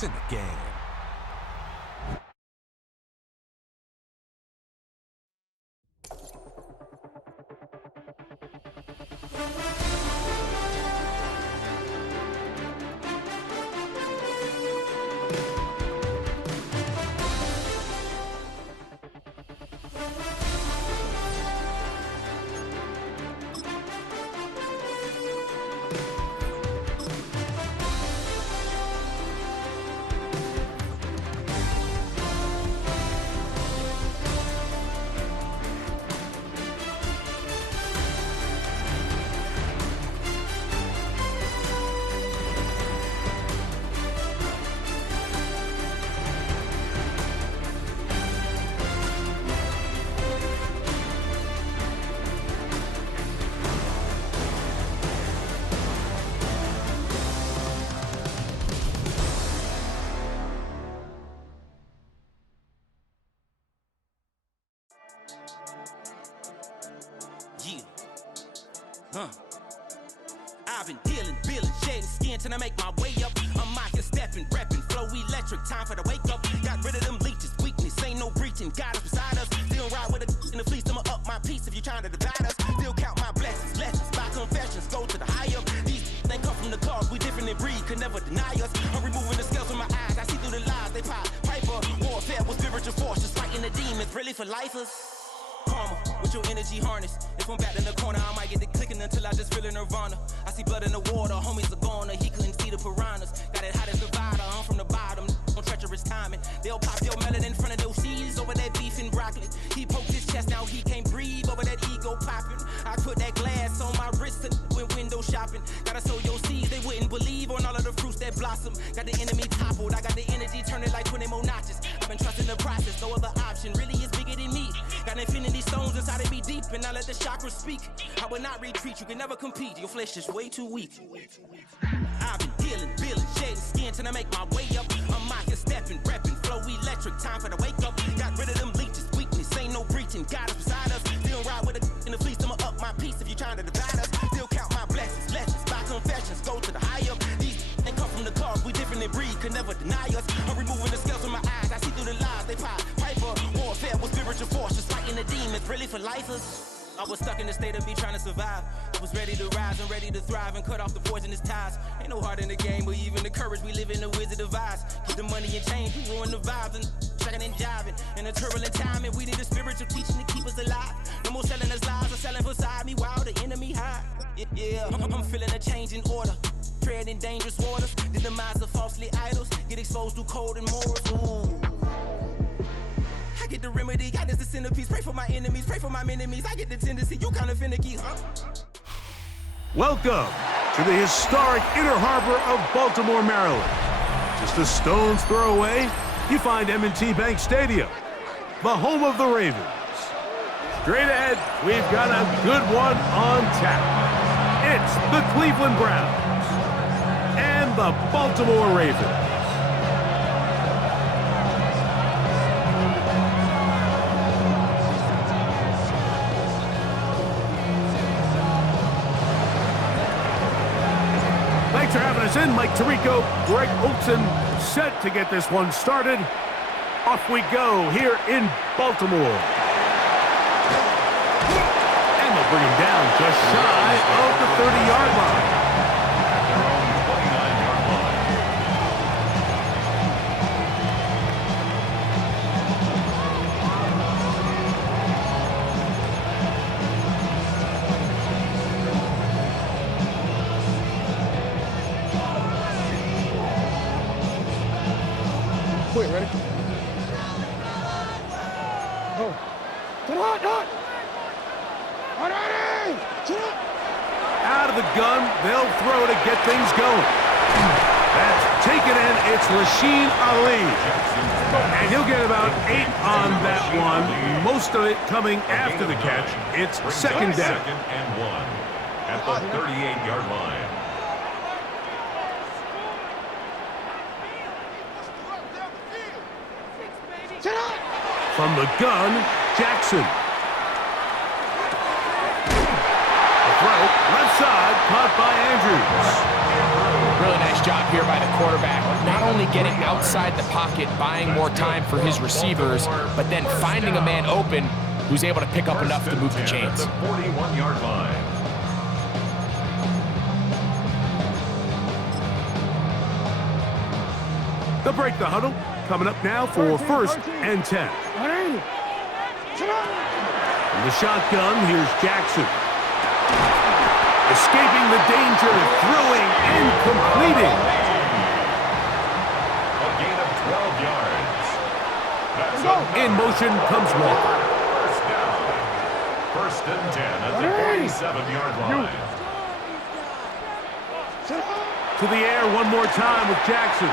It's in the game. I've been dealing, shedding skin till I make my way up. I'm out here stepping, repping, flow electric, time for the wake up. Got rid of them leeches, weakness, ain't no breaching, God is beside us. Still ride with a in the fleece, I'ma up my piece if you trying to divide us. Still count my blessings, lessons, by confessions, go to the higher. These they come from the cause, we different in breed, could never deny us. I'm removing the scales from my eyes, I see through the lies, they pop. Piper, warfare with spiritual force, just fighting the demons, really for lifers. Karma, with your energy harness. If I'm back in the corner, I might get it clicking until I just feel a nirvana. I see blood in the water, homies are goner. He couldn't see the piranhas. Got it hot as Nevada, I'm from the bottom. On treacherous timing. They'll pop your melon in front of those seeds over that beef and broccoli. He poked his chest, now he can't breathe over that ego popping. I put that glass on my wrist and went window shopping. Gotta sow your seeds, they wouldn't believe on all of the fruits that blossom. Got the enemy toppled, I got the energy turning like 20 more notches. I've been trusting the process, no other option really is bigger than me. Got infinity stones inside of me deep, and I let the chakras speak. I will not retreat, you can never compete, your flesh is way too weak. I've been dealing, shedding skin till I make my way up. I'm out here stepping, repping, flow electric, time for the wake up. Got rid of them leeches, weakness, ain't no breaching, God is beside us. Still ride with a in the fleece, I'ma up my piece if you trying to divide us. Still count my blessings, lessons, by confessions, go to the higher. These they come from the cause, we different in breed, could never deny us. I'm removing the scales from my eyes, I see through the lies, they pop. Piper, warfare with spiritual force, just fighting the demons, really for lifers. I was stuck in the state of me trying to survive. I was ready to rise and ready to thrive and cut off the poisonous ties. Ain't no heart in the game, but even the courage we live in the wizard of Oz. Keep the money and change, we ruin the vibes and checking and jiving. In a turbulent time, and we need a spiritual teaching to keep us alive. No more selling us lies or selling beside me while the enemy hide. Yeah, I'm feeling a change in order. Treading dangerous waters, the demise of falsely idols. Get exposed through code and morals. Ooh. I get the remedy, God is the centerpiece. Pray for my enemies, pray for my enemies. I get the tendency, you kind of finicky, huh? Welcome to the historic Inner Harbor of Baltimore, Maryland. Just a stone's throw away, you find M&T Bank Stadium, the home of the Ravens. Straight ahead, we've got a good one on tap. It's the Cleveland Browns and the Baltimore Ravens. Thanks for having us in. Mike Tirico, Greg Olson, set to get this one started. Off we go here in Baltimore. And they'll bring him down just shy of the 30-yard line. Wait, ready? Oh. Not. Out of the gun, they'll throw to get things going. That's taken in. It's Rasheen Ali. And he'll get about 8 on that one. Most of it coming after the catch. It's second down. Second and 1 at the 38-yard line. From the gun, Jackson. The throw, left side, caught by Andrews. Really nice job here by the quarterback, not only getting outside the pocket, buying more time for his receivers, but then finding a man open who's able to pick up enough to move the chains. 41-yard line. They'll break the huddle. Coming up now for 1st and 10. In the shotgun, here's Jackson. Escaping the danger, throwing and completing. A gain of 12 yards. That's In motion comes Walker. first down. 1st and 10 at the 47-yard line. To the air one more time with Jackson.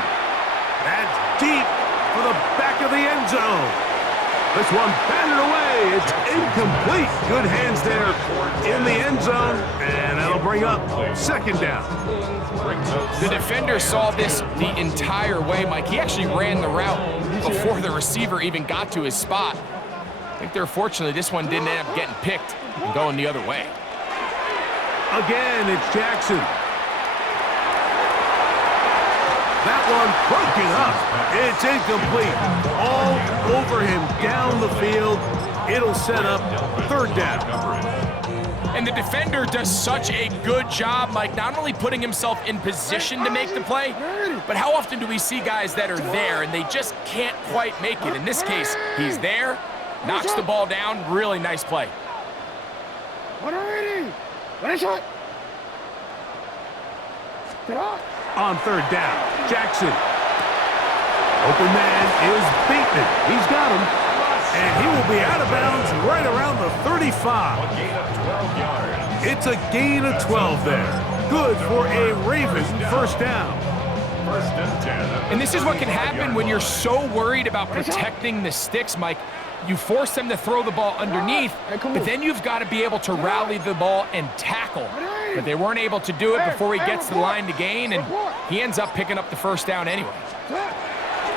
That's deep for the back of the end zone. This one batted away. It's incomplete. Good hands there in the end zone, and that'll bring up 2nd down. The defender saw this the entire way, Mike. He actually ran the route before the receiver even got to his spot. I think they're fortunate this one didn't end up getting picked and going the other way. Again, it's Jackson. That one broken up. It's incomplete. All over him down the field. It'll set up 3rd down. And the defender does such a good job, Mike, not only putting himself in position to make the play, but how often do we see guys that are there and they just can't quite make it? In this case, he's there, knocks the ball down. Really nice play. On 3rd down, Jackson. Open man is Bateman. He's got him. And he will be out of bounds right around the 35. A gain of 12 yards. It's a gain of 12 there. Good for a Raven 1st down. 1st and 10. And this is what can happen when you're so worried about protecting the sticks, Mike. You force them to throw the ball underneath, but then you've got to be able to rally the ball and tackle. But they weren't able to do it before he gets the line to gain, and he ends up picking up the 1st down anyway.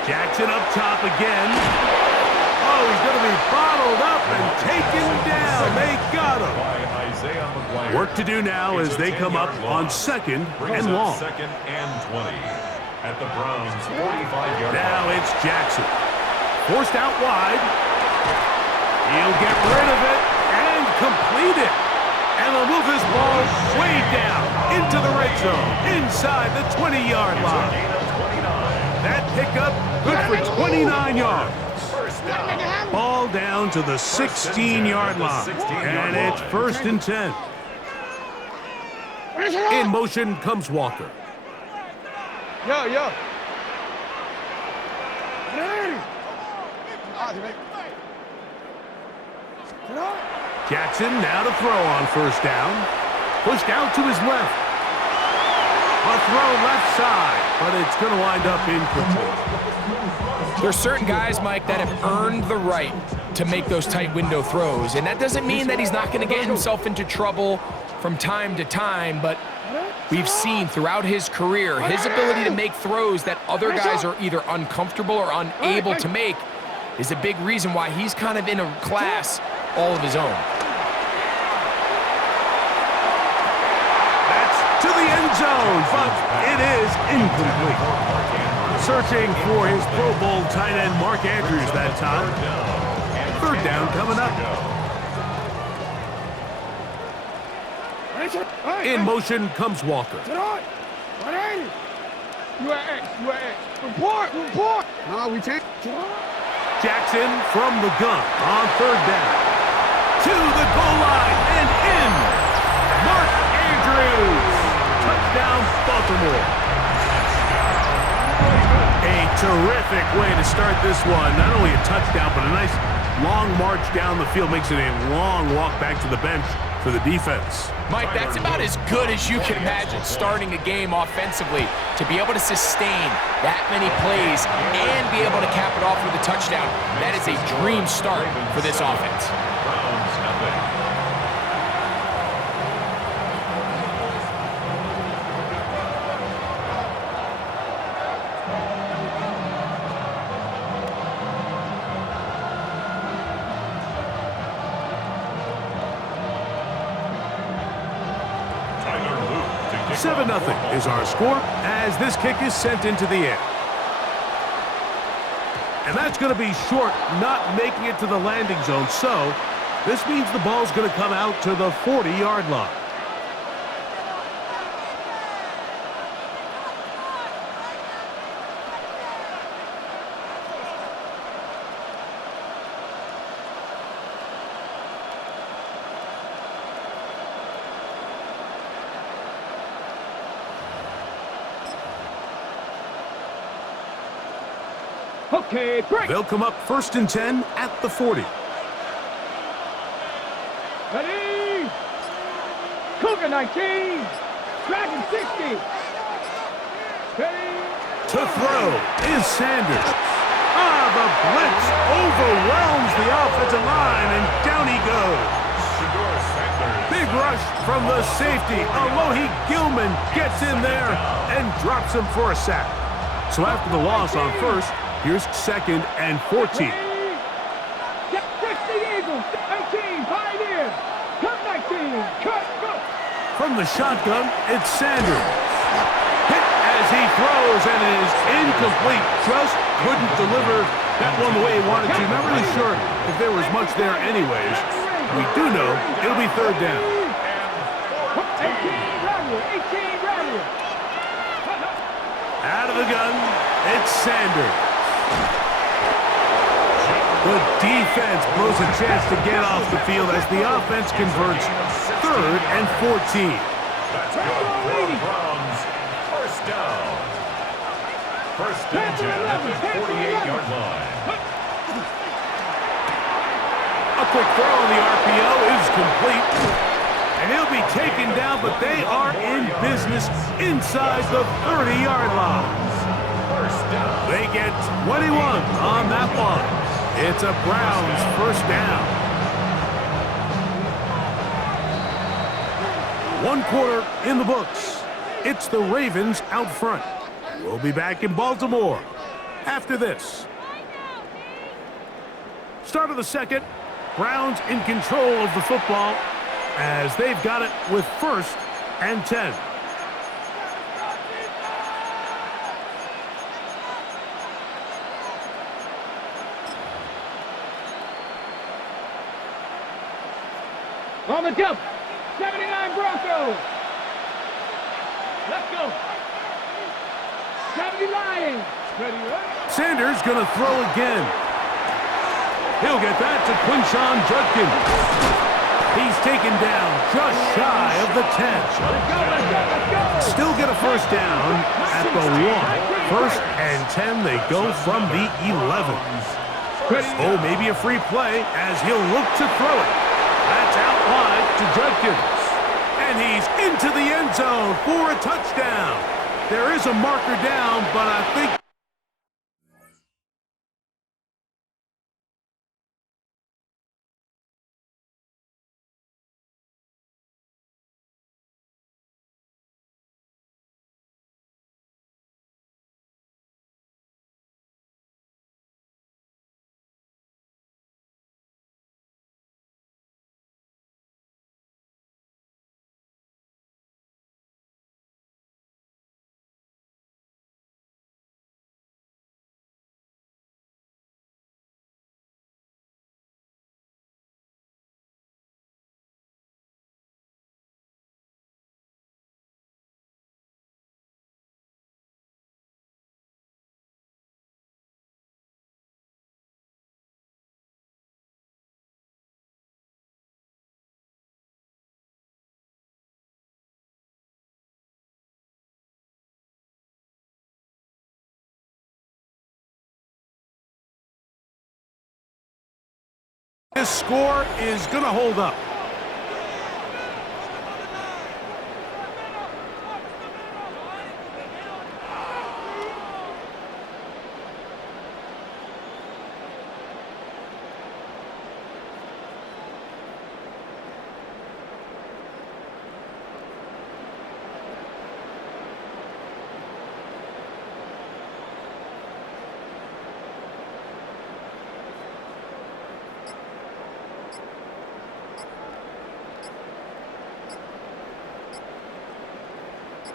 Jackson up top again. Oh, he's going to be bottled up and taken down. They got him. Work to do now as they come up on 2nd and long. 2nd and 20 at the Browns' 45-yard line. Now it's Jackson. Forced out wide. He'll get rid of it and complete it. And they'll move this ball way down into the red zone, inside the 20-yard line. That pickup good for 29 yards. Ball down to the 16-yard line, and it's 1st and 10. In motion comes Walker. Yo. Jackson now to throw on 1st down. Pushed out to his left. A throw left side, but it's going to wind up incomplete. There's certain guys, Mike, that have earned the right to make those tight window throws, and that doesn't mean that he's not going to get himself into trouble from time to time, but we've seen throughout his career his ability to make throws that other guys are either uncomfortable or unable to make is a big reason why he's kind of in a class all of his own. That's to the end zone, but it is incomplete. Searching for his Pro Bowl tight end Mark Andrews that time. 3rd down coming up. In motion comes Walker. Report. No, we take. Jackson from the gun on 3rd down. To the goal line and in. Mark Andrews. Touchdown, Baltimore. A terrific way to start this one. Not only a touchdown, but a nice long march down the field. Makes it a long walk back to the bench for the defense. Mike, that's about as good as you can imagine starting a game offensively. To be able to sustain that many plays and be able to cap it off with a touchdown, that is a dream start for this offense. Browns nothing. 7-0 is our score as this kick is sent into the air. And that's going to be short, not making it to the landing zone. So this means the ball's going to come out to the 40-yard line. Okay, break. They'll come up 1st and 10 at the 40. Ready? Cougar 19. Dragon 60. Ready? To throw is Sanders. The blitz overwhelms the offensive line, and down he goes. Big rush from the safety. Alohi Gilman gets in there and drops him for a sack. So after the loss on 1st, here's 2nd and 14. Get 60 Eagles. 19. Pioneer. Cut 19. Cut. Go. From the shotgun, it's Sanders. Hit as he throws, and it is incomplete. Just couldn't deliver that one the way he wanted to. Not really sure if there was much there anyways. We do know it'll be 3rd down. 18 Radier. 18 Radier. Out of the gun, it's Sanders. The defense blows a chance to get off the field as the offense converts 3rd and 14. That's good for the Browns. 1st down. 1st and 10 at the 48-yard line. A quick throw on the RPO is complete. And he'll be taken down, but they are in business inside the 30-yard line. 1st down. They get 21 on that one. It's a Browns 1st down. 1 quarter in the books. It's the Ravens out front. We'll be back in Baltimore after this. Start of the 2nd. Browns in control of the football as they've got it with 1st and 10. On the jump. 79 Broncos. Let's go. 70 Lions. Ready, right? Sanders going to throw again. He'll get that to Quinshon Judkins. He's taken down just shy of the 10. Let's go, let's go, let's go. Still get a 1st down at the 1. 1st and 10, they go from the 11. Oh, maybe a free play as he'll look to throw it. That's out wide to Judkins. And he's into the end zone for a touchdown. There is a marker down, but I think this score is going to hold up.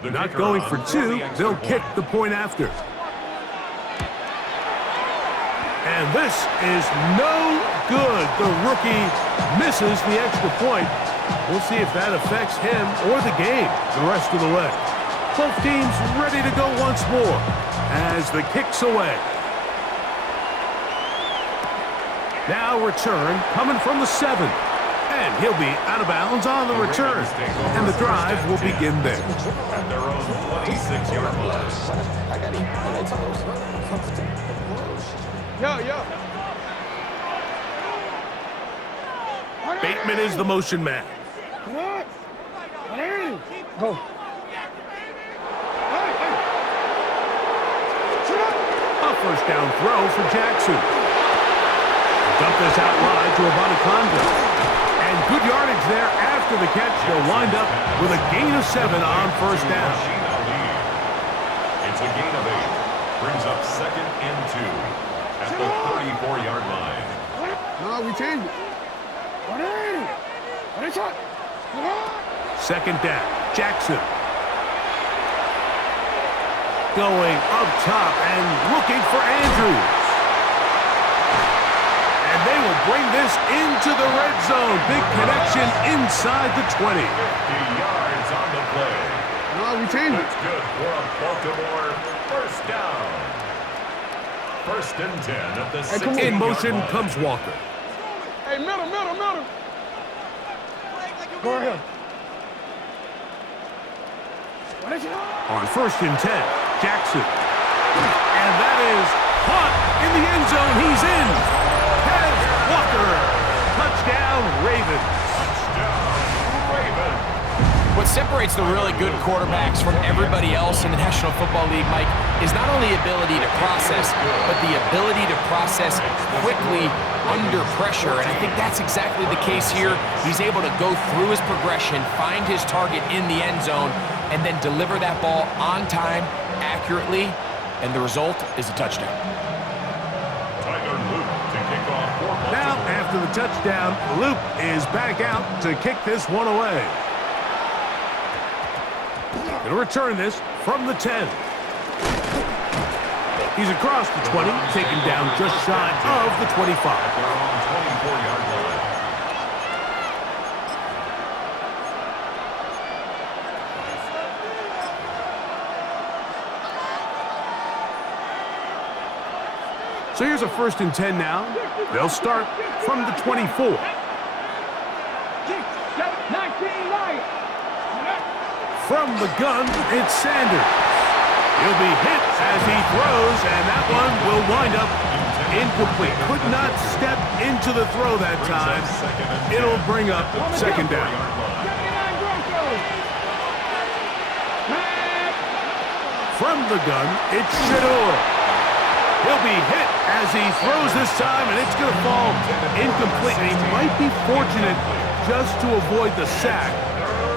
Not going for two, they'll kick the point after. And this is no good. The rookie misses the extra point. We'll see if that affects him or the game the rest of the way. Both teams ready to go once more as the kick's away. Now return coming from the 7. And he'll be out of bounds on the return. And the drive will begin there. At their own 26-yard line. Yo. Bateman is the motion man. Go. A first down throw for Jackson. Dump this out wide to Abanikanda. And good yardage there after the catch. They'll wind up with a gain of 7 on first down. It's a gain of 8. Brings up 2nd and 2 at the 34-yard line. No, we changed it. Second down, Jackson. Going up top and looking for Andrews. And they will bring this into the red zone. Big connection inside the 20. 50 yards on the play. No, we changed it. That's good for a Baltimore first down. 1st and 10 at the 16-yard line. In motion comes Walker. Hey, middle. Go ahead. On 1st and 10, Jackson. And that is caught in the end zone. He's in. Has Walker. Touchdown, Ravens. What separates the really good quarterbacks from everybody else in the National Football League, Mike, is not only ability to process, but the ability to process quickly under pressure. And I think that's exactly the case here. He's able to go through his progression, find his target in the end zone, and then deliver that ball on time, accurately, and the result is a touchdown. Now, after the touchdown, Luke is back out to kick this one away. Going to return this from the 10. He's across the 20, taken down just shy of the 25. Their own 24-yard line. So here's a 1st and 10 now. They'll start from the 24. 19 light. From the gun, it's Sanders. He'll be hit as he throws, and that one will wind up incomplete. Could not step into the throw that time. It'll bring up 2nd down. 79 Broncos. From the gun, it's Shador. He'll be hit as he throws this time, and it's going to fall incomplete. And he might be fortunate just to avoid the sack,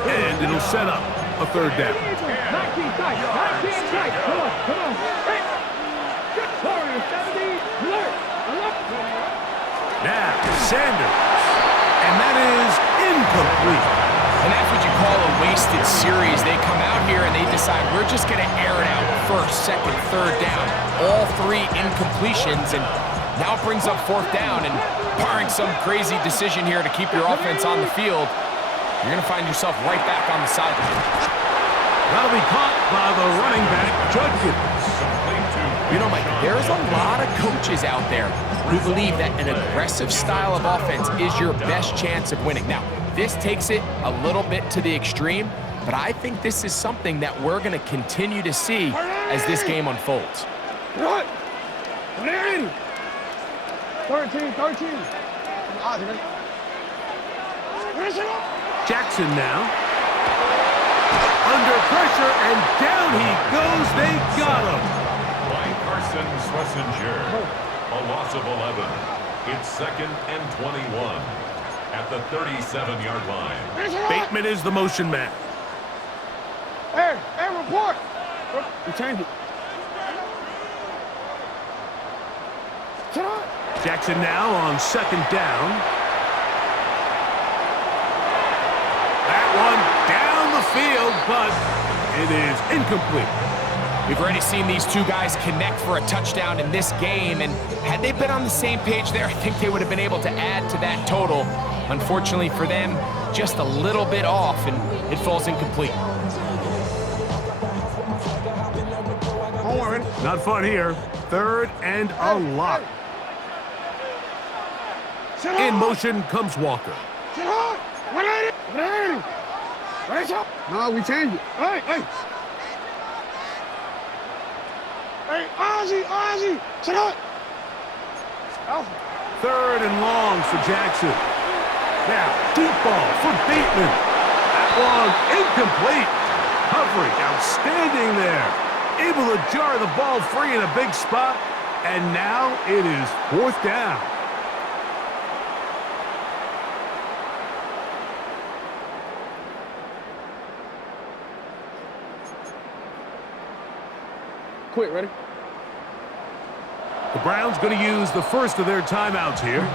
and it'll set up a 3rd down. 19 tight. Come on. Hey. 70, alert. Now, Sanders. And that is incomplete. And that's what you call a wasted series. They come out here and they decide we're just going to air it out 1st, 2nd, 3rd down. All 3 incompletions, and now it brings up 4th down. And barring some crazy decision here to keep your offense on the field, you're going to find yourself right back on the sideline. That'll be caught by the running back, Judkins. You know, Mike, there's a lot of coaches out there who believe that an aggressive style of offense is your best chance of winning. Now, this takes it a little bit to the extreme, but I think this is something that we're going to continue to see as this game unfolds. What? 13. Jackson now. Under pressure, and down he goes. They got him. By Carson Schlesinger. A loss of 11. It's 2nd and 21 at the 37-yard line. Bateman is the motion man. Hey, report. We changed it. Jackson now on 2nd down. That one down the field, but It is incomplete. We've already seen these two guys connect for a touchdown in this game, and had they been on the same page there, I think they would have been able to add to that total. Unfortunately for them, just a little bit off, and it falls incomplete. Not fun here. Third and a lot. In motion comes Walker. No, we change it. Hey, hey. Hey, Ozzy, sit up. Third and long for Jackson. Now, deep ball for Bateman. That one incomplete. Coverage outstanding there. Able to jar the ball free in a big spot. And now it is fourth down. Quick, ready? The Browns going to use the first of their timeouts here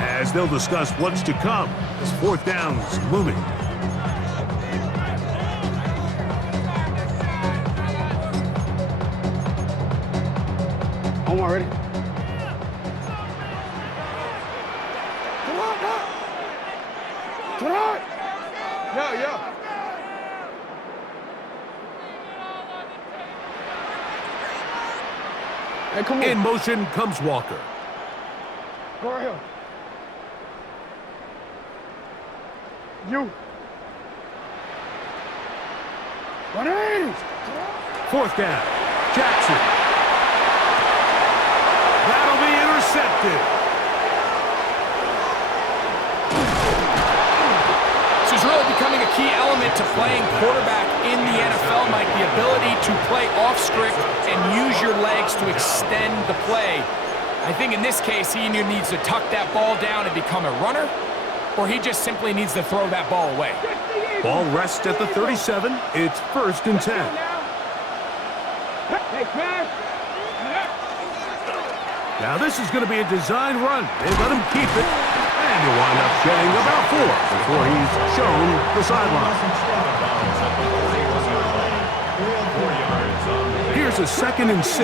as they'll discuss what's to come as fourth down's looming. Omar, ready? Come on. Yeah. Hey, come on. In motion comes Walker. Go right here. You. Ready? Fourth down. Jackson. That'll be intercepted. This is really becoming a key element to playing quarterback in the NFL, Mike. The ability to play off script and use your legs to extend the play. I think in this case, he either needs to tuck that ball down and become a runner, or he just simply needs to throw that ball away. Ball rests at the 37. It's 1st and 10. Now this is going to be a design run. They let him keep it, and he'll wind up getting about 4 before he's shown the sideline. Here's a 2nd and 6.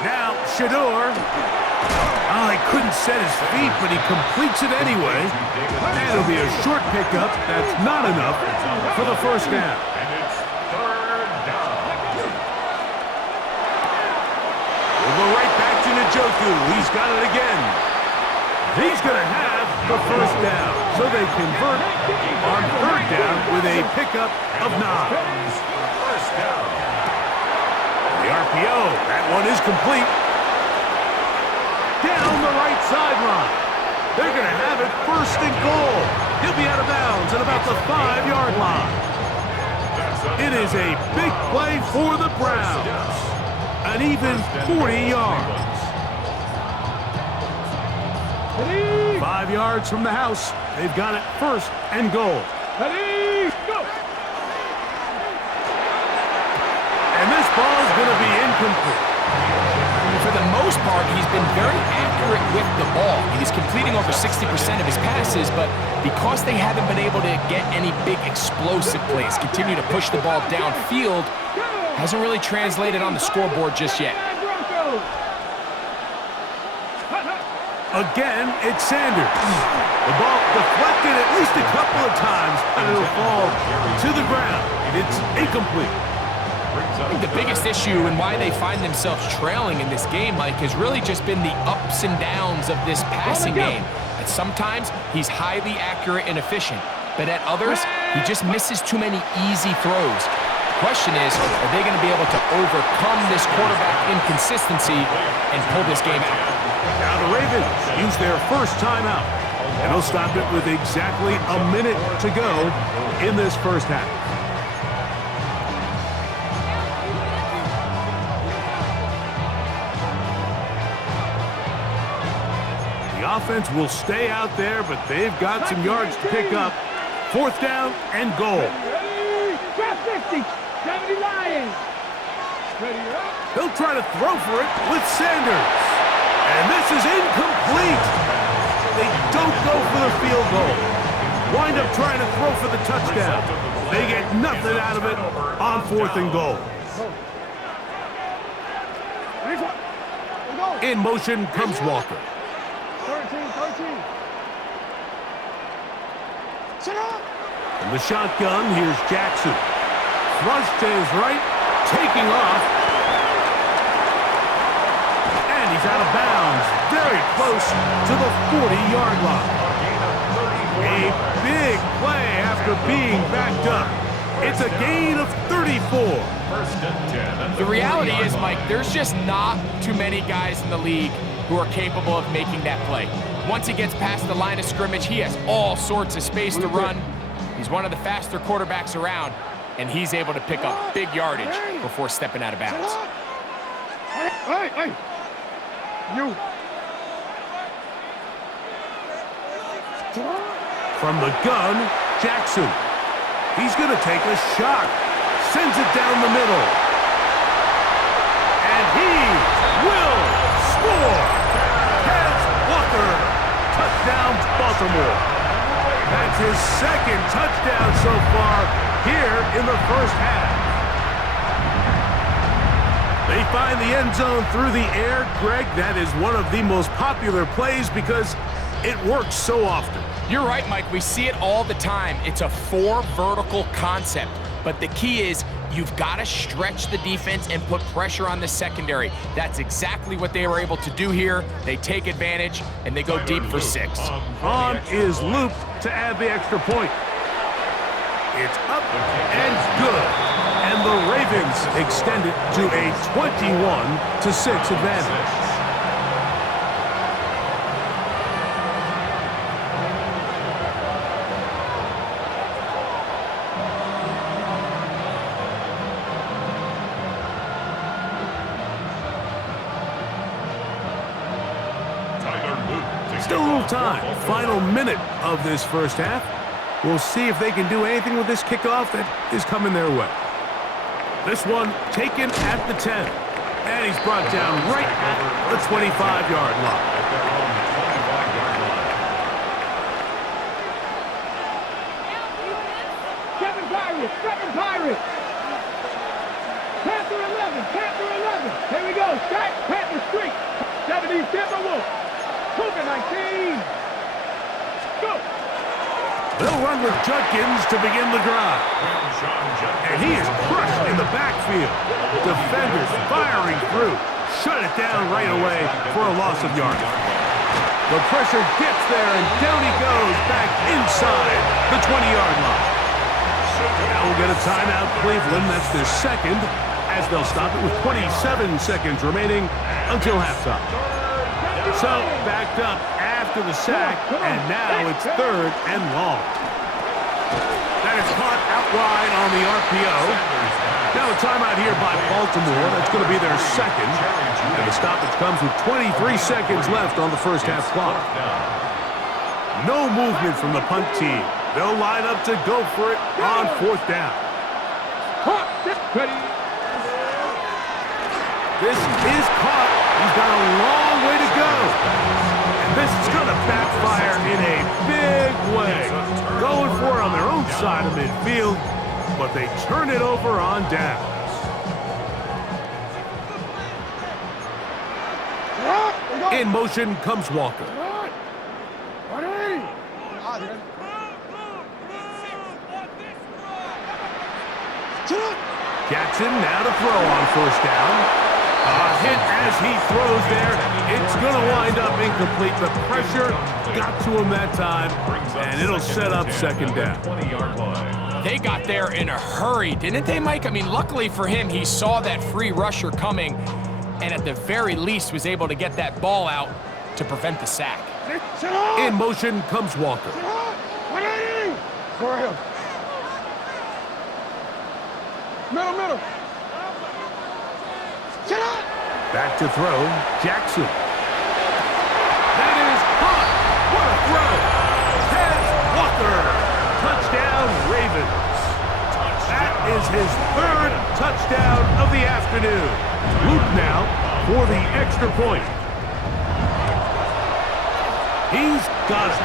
Now Shador. Oh, he couldn't set his feet, but he completes it anyway. And it'll be a short pickup. That's not enough for the first down. And it's third down. We'll go right back to Njoku. He's got it again. He's going to have the first down. So they convert on third down with a pickup of 9. First down. The RPO, that one is complete. Down the right sideline. They're going to have it 1st and goal. He'll be out of bounds at about the 5-yard line. It is a big play for the Browns. An even 40 yards. 5 yards from the house. They've got it 1st and goal. Ready, go! And this ball is going to be incomplete. For the most part, he's been very accurate with the ball. He's completing over 60% of his passes, but because they haven't been able to get any big explosive plays, continue to push the ball downfield, hasn't really translated on the scoreboard just yet. Again, it's Sanders. The ball deflected at least a couple of times, and it'll fall to the ground. It's incomplete. I think the biggest issue and why they find themselves trailing in this game, Mike, has really just been the ups and downs of this passing game. At sometimes, he's highly accurate and efficient, but at others, he just misses too many easy throws. The question is, are they going to be able to overcome this quarterback inconsistency and pull this game out? Now the Ravens use their first timeout, and they'll stop it with exactly a minute to go in this first half. The offense will stay out there, but they've got some yards to pick up. 4th down and goal. Drop 50, 70 Lions. He'll try to throw for it with Sanders. And this is incomplete. They don't go for the field goal. wind up trying to throw for the touchdown. They get nothing out of it on 4th and goal. In motion comes Walker. 13. From the shotgun, here's Jackson. Flush to his right, taking off. And he's out of bounds, very close to the 40-yard line. A big play after being backed up. It's a gain of 34. The reality is, Mike, there's just not too many guys in the league who are capable of making that play. Once he gets past the line of scrimmage, he has all sorts of space to run. He's one of the faster quarterbacks around, and he's able to pick up big yardage before stepping out of bounds. Hey! You. From the gun, Jackson. He's going to take a shot. Sends it down the middle. And he will score. Has Walker. Touchdown, Baltimore. That's his second touchdown so far here in the first half. They find the end zone through the air. Greg, that is one of the most popular plays because it works so often. You're right, Mike. We see it all the time. It's a 4 vertical concept. But the key is you've got to stretch the defense and put pressure on the secondary. That's exactly what they were able to do here. They take advantage, and they go deep for 6. On is Luke to add the extra point. It's up and good. And the Ravens extend it to a 21-6 advantage. Still a little time. Final minute of this first half. We'll see if they can do anything with this kickoff that is coming their way. This one taken at the 10. And he's brought down right at the 25-yard line. Seven Pirates. Panther 11. Here we go. Shot. Panther Street. 70 Timberwolves. Cougar 19. Go. They'll run with Judkins to begin the drive. And he is crushed in the backfield. Defenders firing through. Shut it down right away for a loss of yardage. The pressure gets there, and down he goes back inside the 20-yard line. Now we'll get a timeout, Cleveland. That's their second, as they'll stop it with 27 seconds remaining until halftime. So, backed up after the sack, and now it's 3rd and long. That is caught out wide on the RPO. Now a timeout here by Baltimore. That's going to be their second. And the stoppage comes with 23 seconds left on the first half clock. No movement from the punt team. They'll line up to go for it on 4th down. This is caught. He's got a long way to go. And this is going to backfire in a big way. Going for it on their own side of midfield, but they turn it over on downs. In motion comes Walker. Jackson now to throw on 1st down. A hit as he throws there. It's going to wind up incomplete. The pressure got to him that time, and it'll set up 2nd down. They got there in a hurry, didn't they, Mike? I mean, luckily for him, he saw that free rusher coming, and at the very least was able to get that ball out to prevent the sack. In motion comes Walker. For him. Middle. Back to throw, Jackson. That is caught. What a throw. Has Walker. Touchdown, Ravens. That is his 3rd touchdown of the afternoon. Luke now for the extra point. He's got it.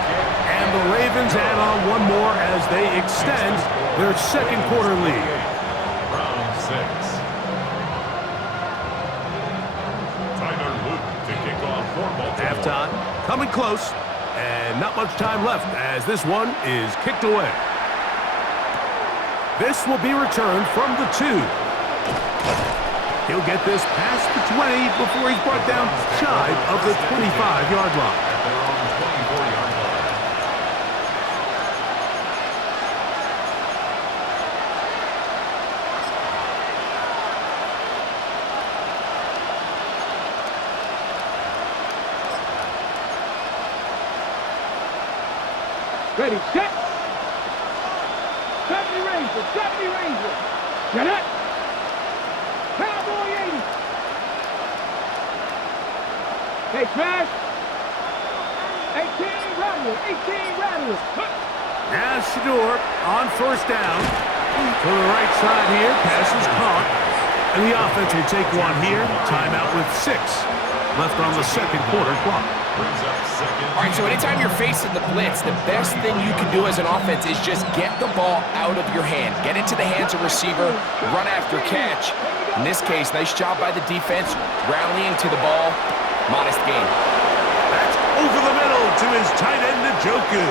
And the Ravens add on one more as they extend their second quarter lead. Round 6. Tyler Luke to kick off for Baltimore. Halftime, coming close, and not much time left as this one is kicked away. This will be returned from the 2. He'll get this past the 20 before he's brought down shy of the 25-yard line. At their own 24-yard line. Ready, set. 70 Rangers, 70 Rangers. Get up. Cowboy 80. Hey, smash. 18 Rattler, 18 Rattler. Now Shador on first down. To the right side here, pass is caught. And the offense will take one here. Timeout with 6 left on the second quarter clock. Brings up second. All right, so anytime you're facing the blitz, the best thing you can do as an offense is just get the ball out of your hand. Get into the hands of receiver, run after catch. In this case, nice job by the defense, rallying to the ball. Modest gain. That's over the middle to his tight end, Njoku.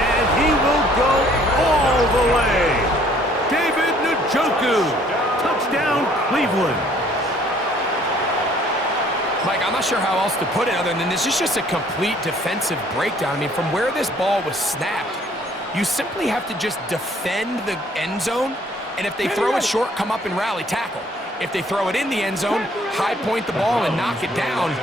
And he will go all the way. David Njoku. Touchdown, Cleveland. Mike, I'm not sure how else to put it other than this is just a complete defensive breakdown. I mean, from where this ball was snapped, you simply have to just defend the end zone, and if they throw it short, come up and rally tackle. If they throw it in the end zone, high point the ball and knock it down.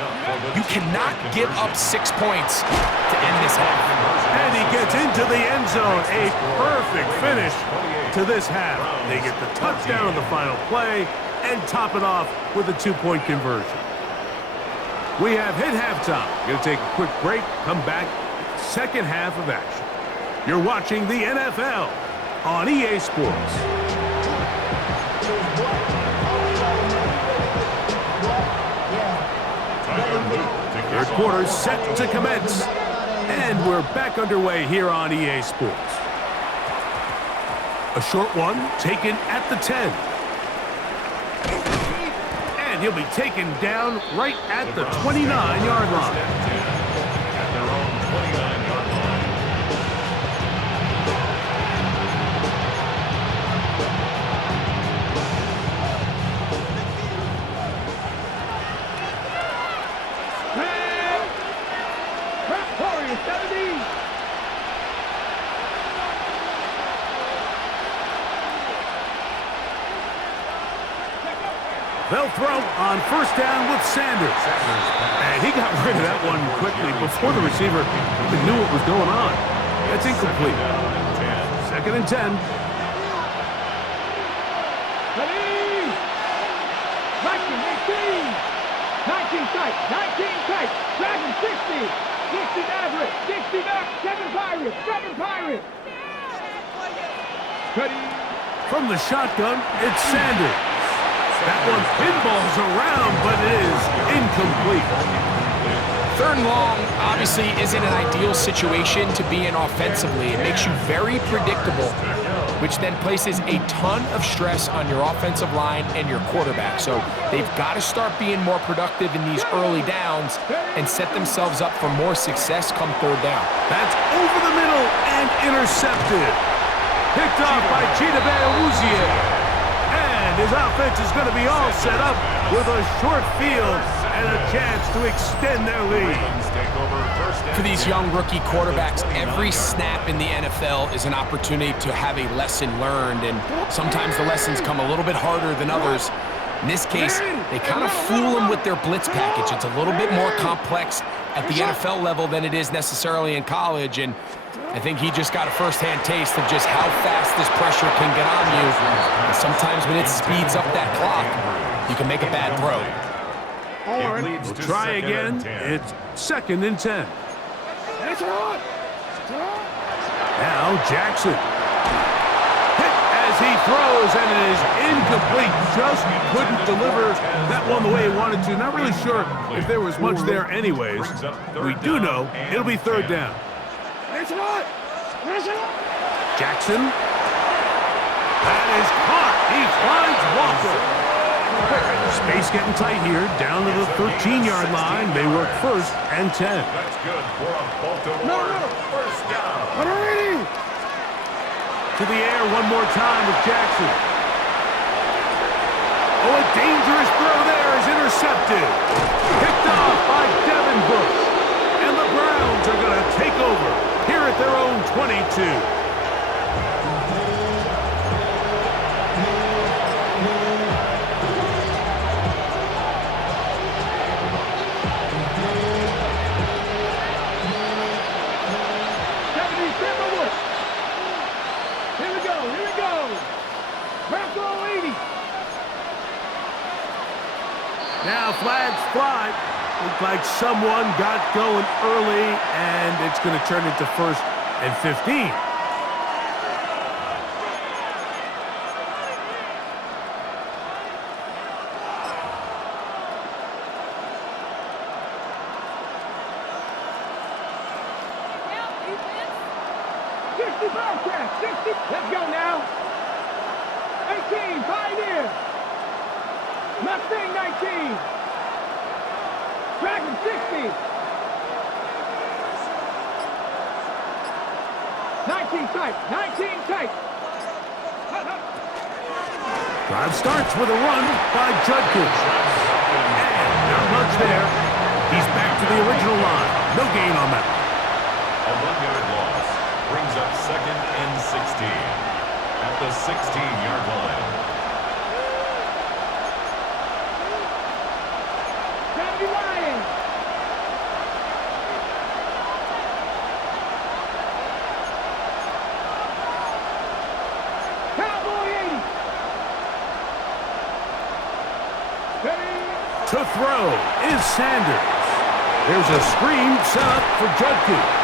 You cannot give up 6 points to end this half. And he gets into the end zone. A perfect finish to this half. They get the touchdown on the final play and top it off with a 2-point conversion. We have hit halftime. Going to take a quick break, come back, second half of action. You're watching the NFL on EA Sports. Third quarter set to commence. And we're back underway here on EA Sports. A short one taken at the 10. And he'll be taken down right at the 29-yard line. At their own 29-yard line. Warriors, 70. They'll throw on first down with Sanders. And he got rid of that one quickly before the receiver even knew what was going on. That's incomplete. Second and 10. Ready. 19 tight, 19 tight. Dragon 60. 60 Maverick, 60 back. 7 Pirates, 7 Pirates. Ready. From the shotgun, it's Sanders. That one pinballs around, but it is incomplete. Third and long obviously isn't an ideal situation to be in offensively. It makes you very predictable, which then places a ton of stress on your offensive line and your quarterback. So they've got to start being more productive in these early downs and set themselves up for more success come third down. That's over the middle and intercepted. Picked off by Chidobe Awuzie. And his offense is going to be all set up with a short field and a chance to extend their lead. For these young rookie quarterbacks, every snap in the NFL is an opportunity to have a lesson learned, and sometimes the lessons come a little bit harder than others. In this case, they kind of fool them with their blitz package. It's a little bit more complex at the NFL level than it is necessarily in college, and I think he just got a first-hand taste of just how fast this pressure can get on you. And sometimes when it speeds up that clock, you can make a bad throw. We'll try again. It's second and 10. Now Jackson. Hit as as he throws, and it is incomplete. Just couldn't deliver that one the way he wanted to. Not really sure if there was much there anyways. We do know it'll be third down. Jackson. That is caught. He finds Walker. Space getting tight here. Down to the 13-yard line. They work first and 10. That's good for a Baltimore first down. To the air one more time with Jackson. Oh, a dangerous throw there is intercepted. Picked off by Devin Bush. And the Browns are going to take over here at their own 22. Now flags fly. Looks like someone got going early, and it's going to turn into first and 15. Let's go now. 18, Pioneer. Mustang 19. Dragon 60. 19 tight. 19 tight. Drive starts with a run by Judkins. And not much there. He's back to the original line. No gain on that. A 1-yard loss brings up second and 16 at the 16-yard line. To throw is Sanders. There's a screen set up for Judkins.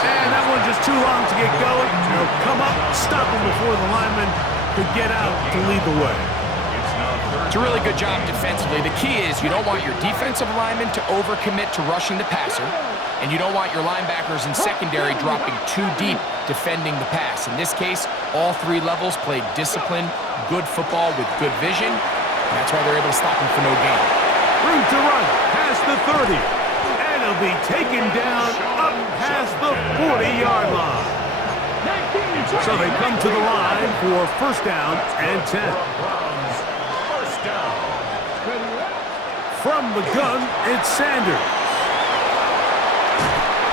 And that one just too long to get going. They'll come up, stop him before the lineman could get out to lead the way. It's a really good job defensively. The key is you don't want your defensive linemen to overcommit to rushing the passer, and you don't want your linebackers and secondary dropping too deep defending the pass. In this case, all three levels played disciplined, good football with good vision. And that's why they're able to stop him for no gain. Room to run past the 30. And he'll be taken down up past the 40-yard line. So they come to the line for first down and 10. First down. From the gun, it's Sanders.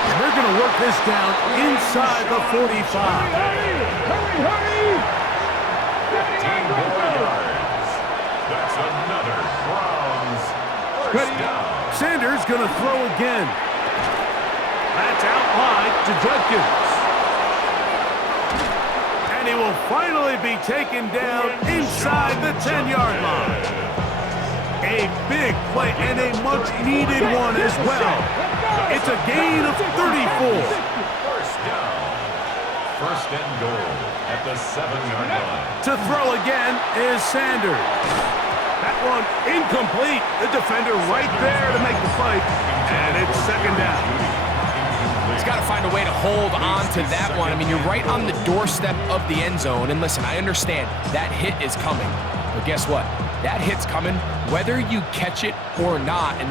And they're going to work this down inside the 45. Hurry! 15 more yards. That's another Browns first down. Sanders going to throw again. That's out wide to Judkins. And he will finally be taken down inside the 10-yard line. A big play and a much-needed one as well. It's a gain of 34. First down. First and goal at the 7-yard line. To throw again is Sanders. That one incomplete. The defender right there to make the fight. And it's second down. He's got to find a way to hold on to that one. I mean, you're right on the doorstep of the end zone. And listen, I understand that hit is coming. But guess what? That hit's coming whether you catch it or not. And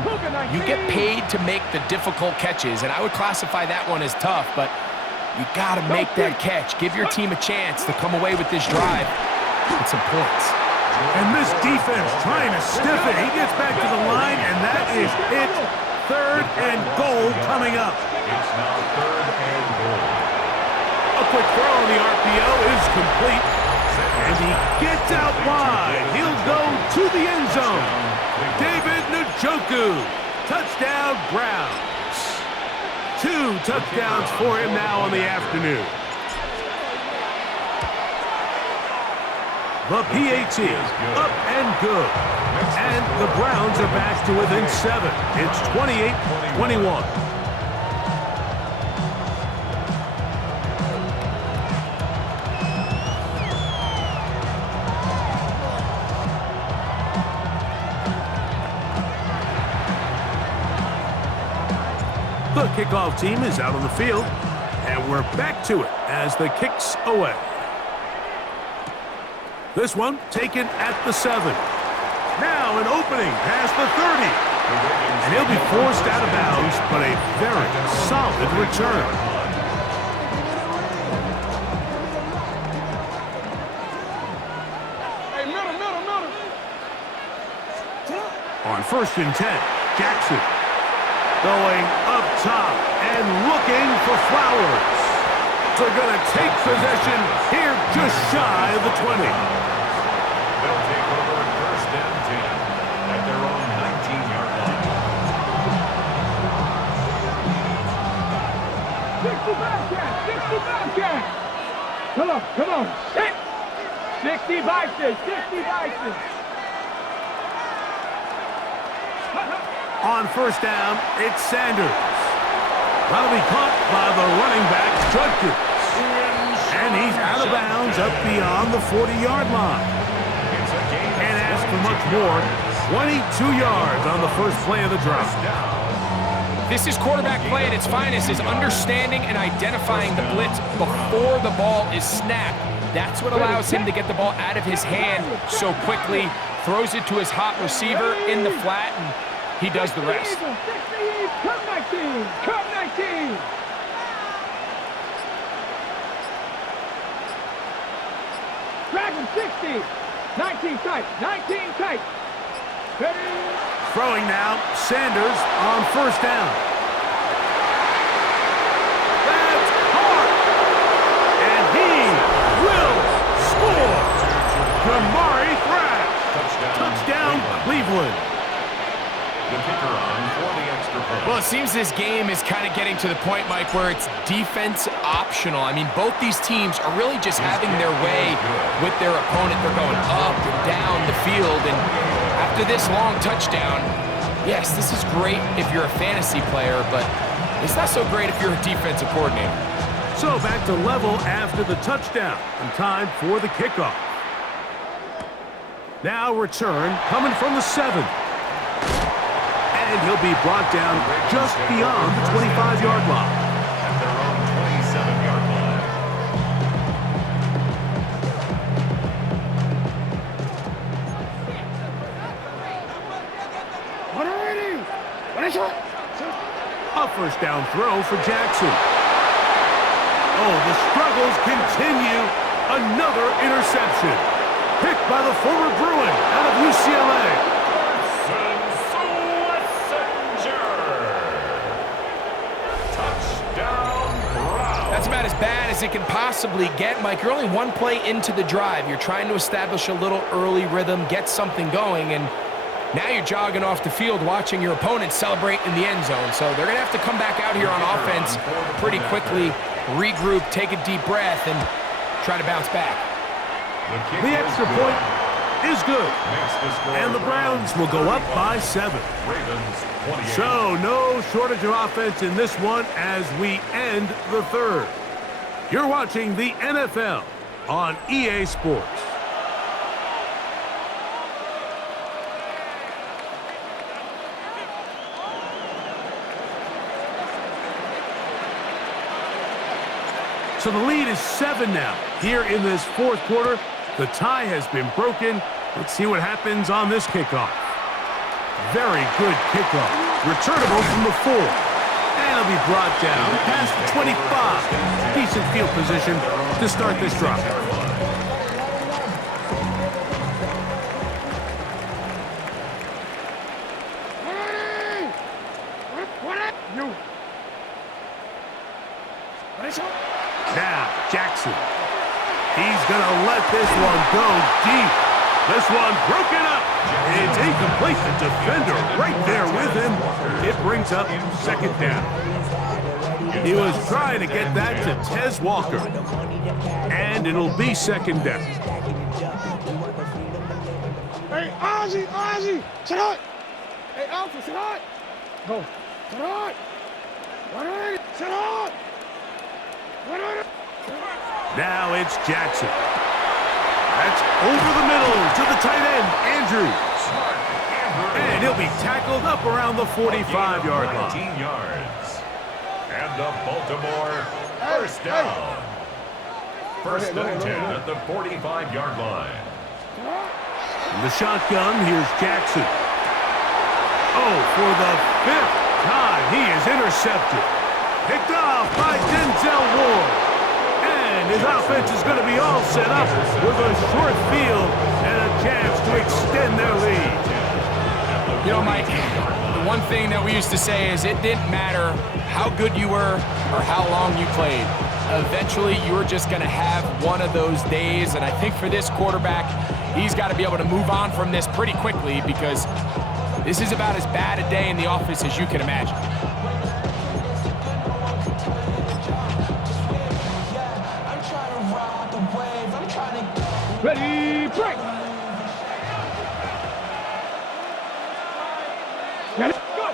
you get paid to make the difficult catches. And I would classify that one as tough, but you got to make that catch. Give your team a chance to come away with this drive with some points. And this defense trying to stiff it. He gets back to the line, and that is it. Third and goal coming up. It's now third and goal. A quick throw on the RPO is complete. And he gets out wide. He'll go to the end zone. David Njoku. Touchdown, Browns. 2 touchdowns for him now on the afternoon. The PAT up and good. And the Browns are back to within 7. It's 28-21. kickoff team is out on the field, and we're back to it as the kick's away. This one taken at the 7. Now an opening past the 30. And he'll be forced out of bounds, but a very solid return. Hey, middle. On 1st and 10, Jackson going up top and looking for Flowers. They're going to take possession here just shy of the 20. They'll take over 1st and 10 at their own 19-yard line. 65 catch. Come on. 60 Vikings. On 1st down, it's Sanders. That'll be caught by the running back, Judkins. And he's out of bounds up beyond the 40-yard line. And ask for much more, 22 yards on the first play of the drive. This is quarterback play at its finest, is understanding and identifying the blitz before the ball is snapped. That's what allows him to get the ball out of his hand so quickly, throws it to his hot receiver in the flat, and he does the rest. Come 19. Dragon 60. 19 tight. Ready? Throwing now, Sanders on 1st down. That's hard. And he will score. Kamari Thrash. Touchdown, Cleveland. The kicker on for the extra point. Well, it seems this game is kind of getting to the point, Mike, where it's defense optional. I mean, both these teams are really just having their way with their opponent. They're going up and down the field, and after this long touchdown, yes, this is great if you're a fantasy player, but it's not so great if you're a defensive coordinator. So back to level after the touchdown, and time for the kickoff. Now return coming from the 7. And he'll be brought down just beyond the 25-yard line. At their own 27-yard line. A 1st down throw for Jackson. Oh, the struggles continue. Another interception. Picked by the former Bruin out of UCLA. That's about as bad as it can possibly get, Mike. You're only one play into the drive. You're trying to establish a little early rhythm, get something going, and now you're jogging off the field watching your opponent celebrate in the end zone. So they're going to have to come back out here on offense pretty quickly, regroup, take a deep breath, and try to bounce back. The extra point is good, and the Browns will go up by 7. So no shortage of offense in this one as we end the 3rd. You're watching the NFL on EA Sports. So the lead is 7 now. Here in this 4th quarter, the tie has been broken. Let's see what happens on this kickoff. Very good kickoff. Returnable from the 4. And it'll be brought down past the 25. Decent field position to start this drive. Now, Jackson. He's going to let this one go deep. This one broken up. It's incomplete. The defender right there with him. It brings up 2nd down. He was trying to get that to Tez Walker. And it'll be 2nd down. Hey, Ozzy, sit out. Hey, Alpha, sit out. Go. Sit out. Sit out. Now it's Jackson. That's over the middle to the tight end, Andrews. And he'll be tackled up around the 45-yard line. 19 yards. And the Baltimore first down. First and 10 at the 45-yard line. In the shotgun, here's Jackson. Oh, for the 5th time, he is intercepted. Picked off by Denzel Ward. And his offense is going to be all set up with a short field and a chance to extend their lead. You know, Mike, the one thing that we used to say is it didn't matter how good you were or how long you played. Eventually, you're just going to have one of those days, and I think for this quarterback, he's got to be able to move on from this pretty quickly because this is about as bad a day in the office as you can imagine. Ready, break. Get it, go.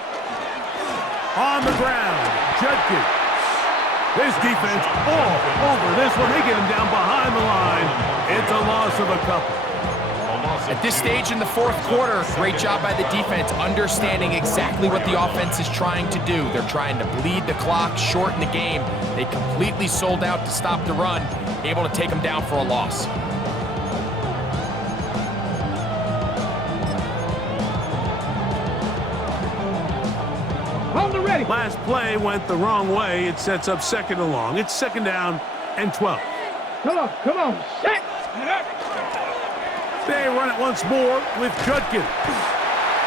On the ground, Judkins. This defense all over this one. They get him down behind the line. It's a loss of a couple. At this stage in the fourth quarter, great job by the defense understanding exactly what the offense is trying to do. They're trying to bleed the clock, shorten the game. They completely sold out to stop the run, able to take them down for a loss. On the ready. Last play went the wrong way. It sets up second and long. It's second down and 12. Come on, set. They run it once more with Judkins.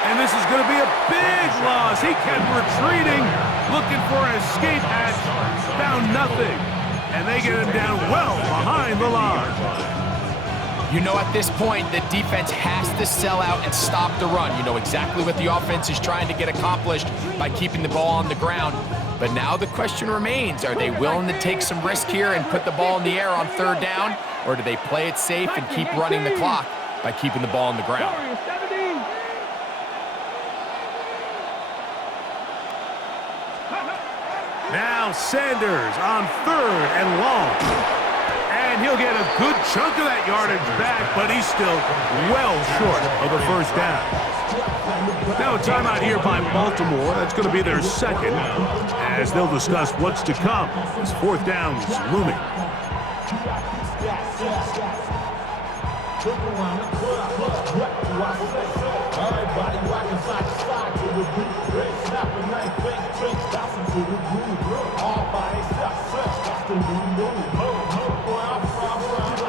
And this is going to be a big loss. He kept retreating, looking for an escape hatch, found nothing. And they get him down well behind the line. You know, at this point, the defense has to sell out and stop the run. You know exactly what the offense is trying to get accomplished by keeping the ball on the ground. But now the question remains, are they willing to take some risk here and put the ball in the air on third down? Or do they play it safe and keep running the clock by keeping the ball on the ground? Now Sanders on third and long. And he'll get a good chunk of that yardage back, but he's still well short of the first down. Now a timeout here by Baltimore. That's going to be their second, as they'll discuss what's to come. This fourth down is looming.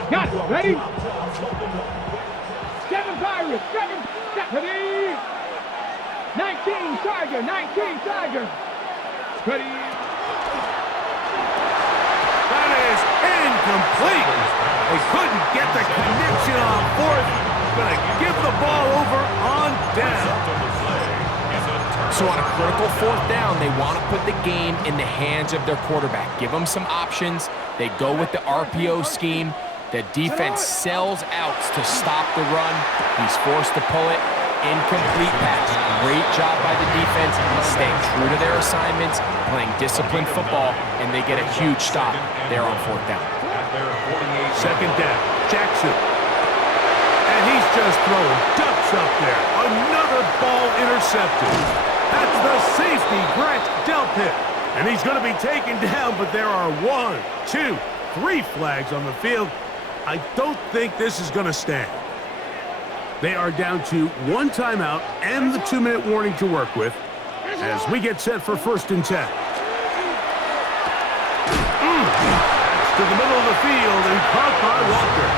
Got it. Ready? 7 Pirates. 7. Ready? 19 Tiger. 19 Tiger. Ready? That is incomplete. They couldn't get the connection on fourth. Going to give the ball over on down. So on a critical fourth down, they want to put the game in the hands of their quarterback. Give them some options. They go with the RPO scheme. The defense sells out to stop the run. He's forced to pull it. Incomplete pass. Great job by the defense, staying true to their assignments, playing disciplined football, and they get a huge stop there on fourth down. Second down, Jackson. And he's just throwing ducks up there. Another ball intercepted. That's the safety, Brett Delpit. And he's going to be taken down, but there are 1, 2, 3 flags on the field. I don't think this is going to stand. They are down to 1 timeout and the 2-minute warning to work with as we get set for first and 10. To the middle of the field and caught by Walker.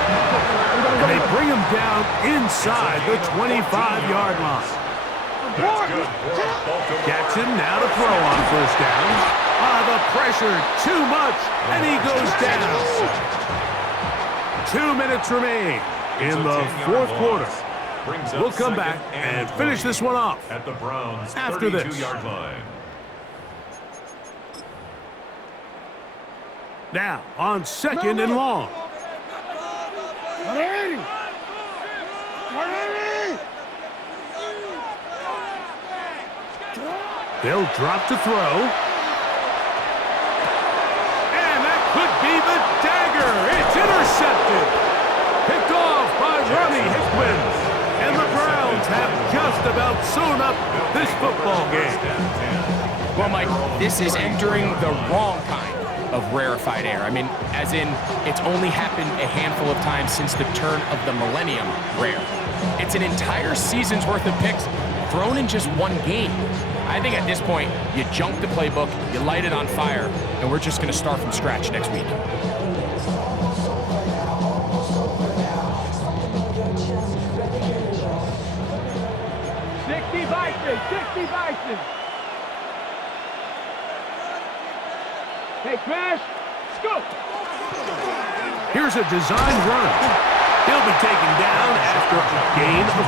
And they bring him down inside the 25-yard line. Jackson now to throw on first down. The pressure, too much, and he goes down. 2 minutes remain in the fourth quarter. We'll come back and finish this one off at the Browns' after this. 32-yard line. Now on second and long. They'll drop to throw. And that could be the dagger. It's intercepted. Picked off by Ronnie Hickman. And the Browns have just about sewn up this football game. Well, Mike, this is entering the wrong kind of rarefied air. I mean, as in, it's only happened a handful of times since the turn of the millennium rare. It's an entire season's worth of picks thrown in just one game. I think at this point, you junk the playbook, you light it on fire, and we're just going to start from scratch next week. Bison. Hey, Crash, scoop. Here's a design run. He'll be taken down after a gain of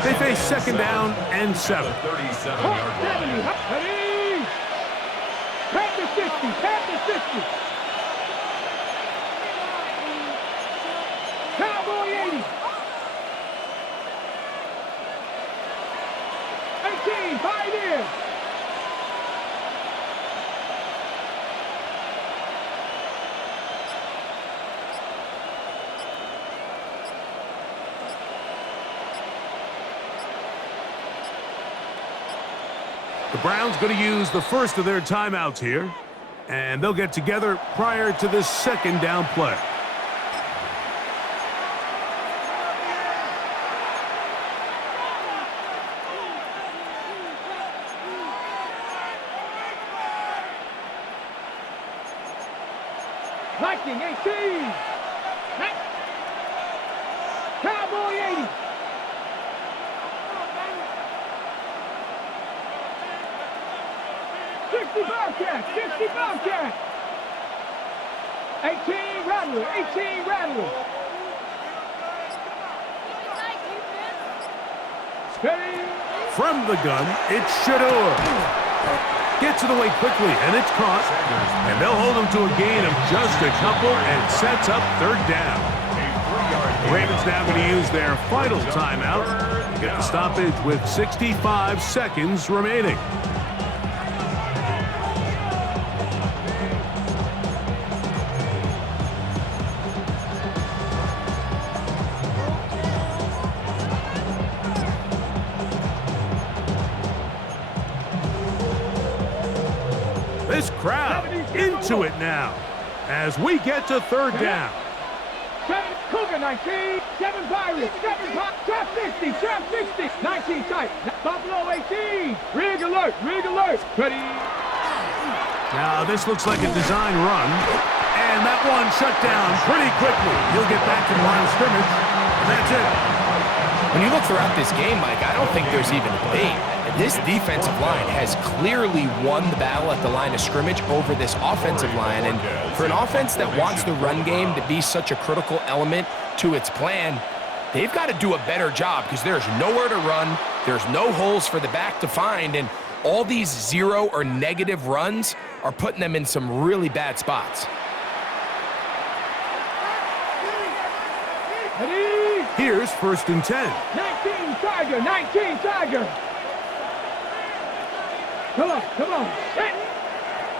2. They face second down and 7. 37-yard line. Ready? Panther 60, Panther 60. Cowboy 80. 18, Pioneer. The Browns going to use the first of their timeouts here, and they'll get together prior to this second down play. Viking 18. Cowboy 80. Bobcat, 60 Bobcat. 18 Rattler, 18 Rattler. Ready? From the gun, it's Shador. Gets it away quickly, and it's caught. And they'll hold him to a gain of just a couple and sets up third down. The Ravens now going to use their final timeout to get the stoppage with 65 seconds remaining. This crowd into it now as we get to third down. 7 Cougar 19, 7 Pirates, 7 Trap 60, Trap 60, 19 tight, Buffalo 18, rig alert, ready. Now this looks like a design run, and that one shut down pretty quickly. He'll get back to the line of scrimmage, and that's it. When you look throughout this game, Mike, I don't think there's even a debate. This defensive line has clearly won the battle at the line of scrimmage over this offensive line. And for an offense that wants the run game to be such a critical element to its plan, they've got to do a better job because there's nowhere to run. There's no holes for the back to find. And all these zero or negative runs are putting them in some really bad spots. Here's 1st and 10. 19 Tiger, 19 Tiger. Come on.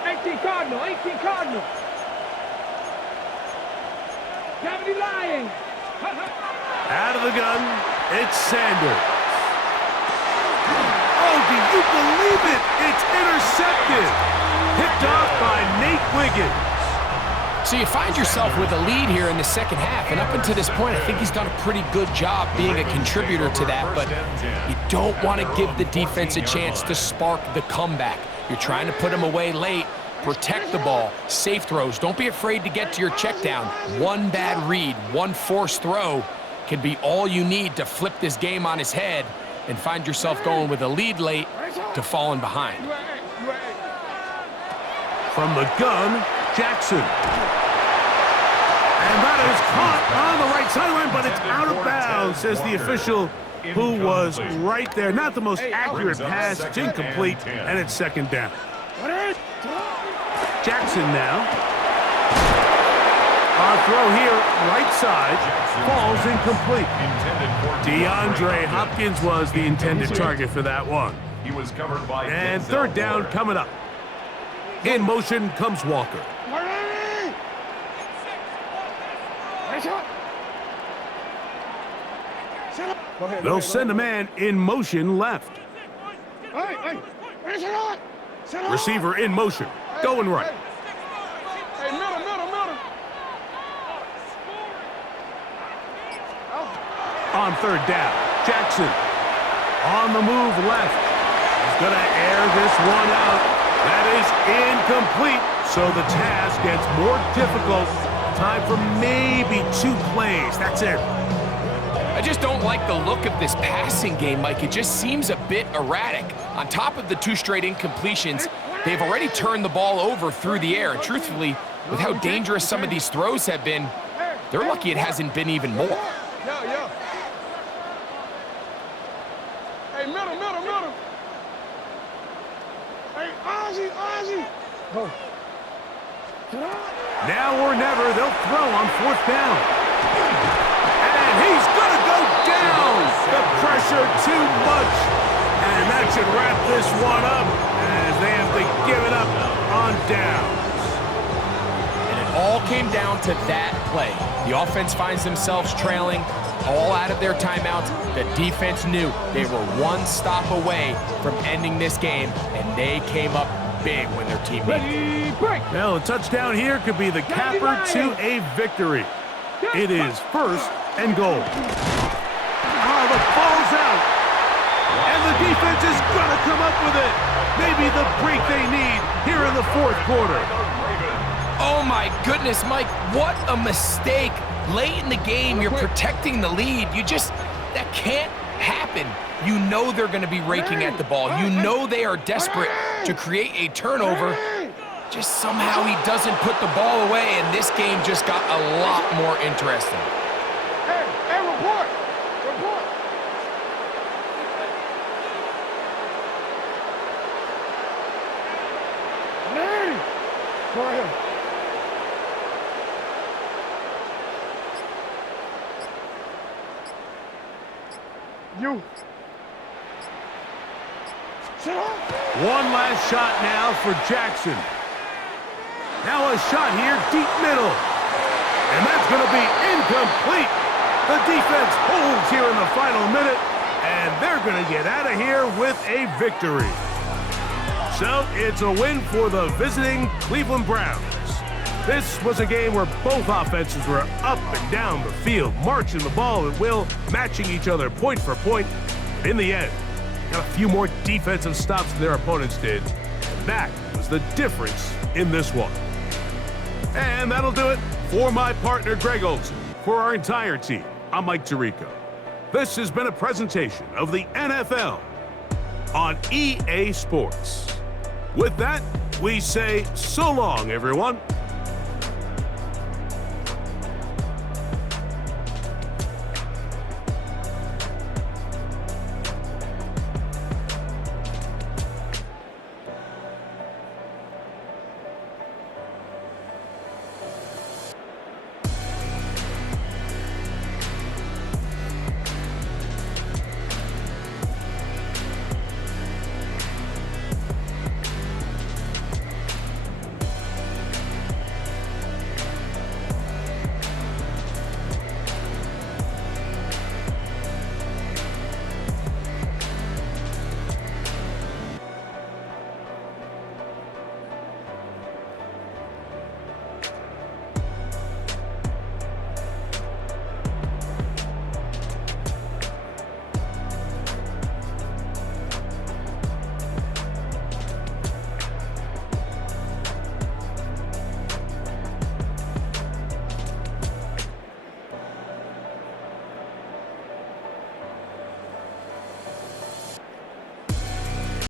18 Cardinal, 18 Cardinal. 70 Lions. Out of the gun, it's Sanders. Oh, do you believe it? It's intercepted. Picked off by Nate Wiggins. So you find yourself with a lead here in the second half, and up until this point, I think he's done a pretty good job being a contributor to that, but you don't want to give the defense a chance to spark the comeback. You're trying to put him away late, protect the ball, safe throws. Don't be afraid to get to your check down. One bad read, one forced throw can be all you need to flip this game on his head and find yourself going with a lead late to falling behind. From the gun, Jackson. And that is caught on the right sideline, but it's out of bounds, says the official who was right there. Not the most accurate pass. It's incomplete, and it's second down. Jackson now. Our throw here, right side, falls incomplete. DeAndre Hopkins was the intended target for that one. He was covered by And third down coming up. In motion comes Walker. They'll send a man in motion left. Receiver in motion, going right. Hey, middle. On third down, Jackson. On the move left. He's going to air this one out. That is incomplete. So the task gets more difficult. Time for maybe 2 plays. That's it. I just don't like the look of this passing game, Mike. It just seems a bit erratic. On top of the 2 straight incompletions, they've already turned the ball over through the air. And truthfully, with how dangerous some of these throws have been, they're lucky it hasn't been even more. Yeah. Hey, middle. Hey, Ozzy. Go. Now or never, they'll throw on 4th down. And he's going to go down. The pressure too much. And that should wrap this one up as they have to give it up on downs. And it all came down to that play. The offense finds themselves trailing, all out of their timeouts. The defense knew they were 1 stop away from ending this game, and they came up big when their team needed it. Well, a touchdown here could be the capper to a victory. It is 1st and goal. Oh, the ball's out. And the defense is going to come up with it. Maybe the break they need here in the 4th quarter. Oh my goodness, Mike, what a mistake. Late in the game, you're protecting the lead. That can't happen. You know they're going to be raking at the ball. You know they are desperate to create a turnover. Just somehow he doesn't put the ball away, and this game just got a lot more interesting. Hey, report. Hey, go ahead. You. One last shot now for Jackson. Now a shot here, deep middle. And that's going to be incomplete. The defense holds here in the final minute, and they're going to get out of here with a victory. So it's a win for the visiting Cleveland Browns. This was a game where both offenses were up and down the field, marching the ball at will, matching each other point for point. And in the end, got a few more defensive stops than their opponents did. And that was the difference in this one. And that'll do it for my partner, Greg Olson. For our entire team, I'm Mike Tirico. This has been a presentation of the NFL on EA Sports. With that, we say so long, everyone.